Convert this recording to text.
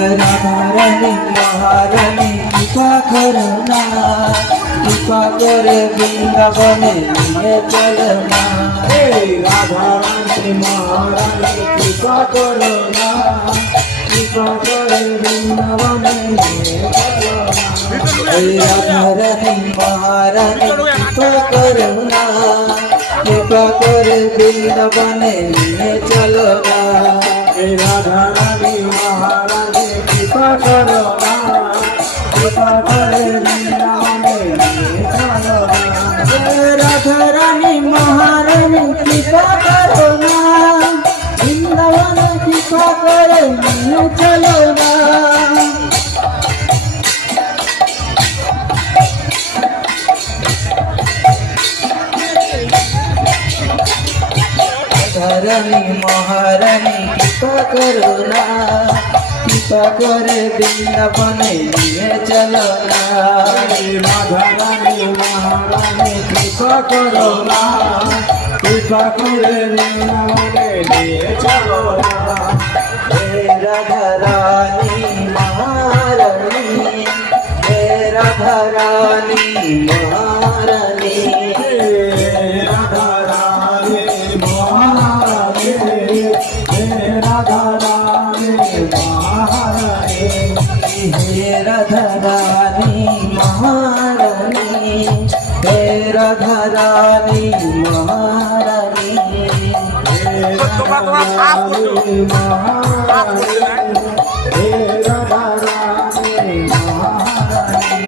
রাধারানী মহারানী কৃপা করো না, কৃপা করে বৃন্দাবনে নিয়ে চলো না। রাধারানী মহারানী কৃপা করো না, কৃপা করে বৃন্দাবনে নিয়ে চলো না। রাধারানী মহারানী কৃপা করো না, কৃপা করে বৃন্দাবনে নিয়ে চলো না। রাধারানী মহারানী কৃপা করো না, কৃপা করে বৃন্দাবনে নিয়ে চলো না। রাধারানী মহারানী কৃপা করো না, বৃন্দাবনে কৃপা করে নিয়ে চলো না। রাধারানী মহারানী কৃপা করো না, কৃপা করে বৃন্দাবনে নিয়ে চলো না। রাধারানী মহারানী কৃপা করো না, কৃপা করে বৃন্দাবনে নিয়ে চলো না। রাধারানী মহারানী, রাধারানী মহারানী, রাধারানী মহারানী, রাধারানী মহারানী, রাধারানী মহারানী, রাধারানী মহারানী, রাধারানী মহারানী,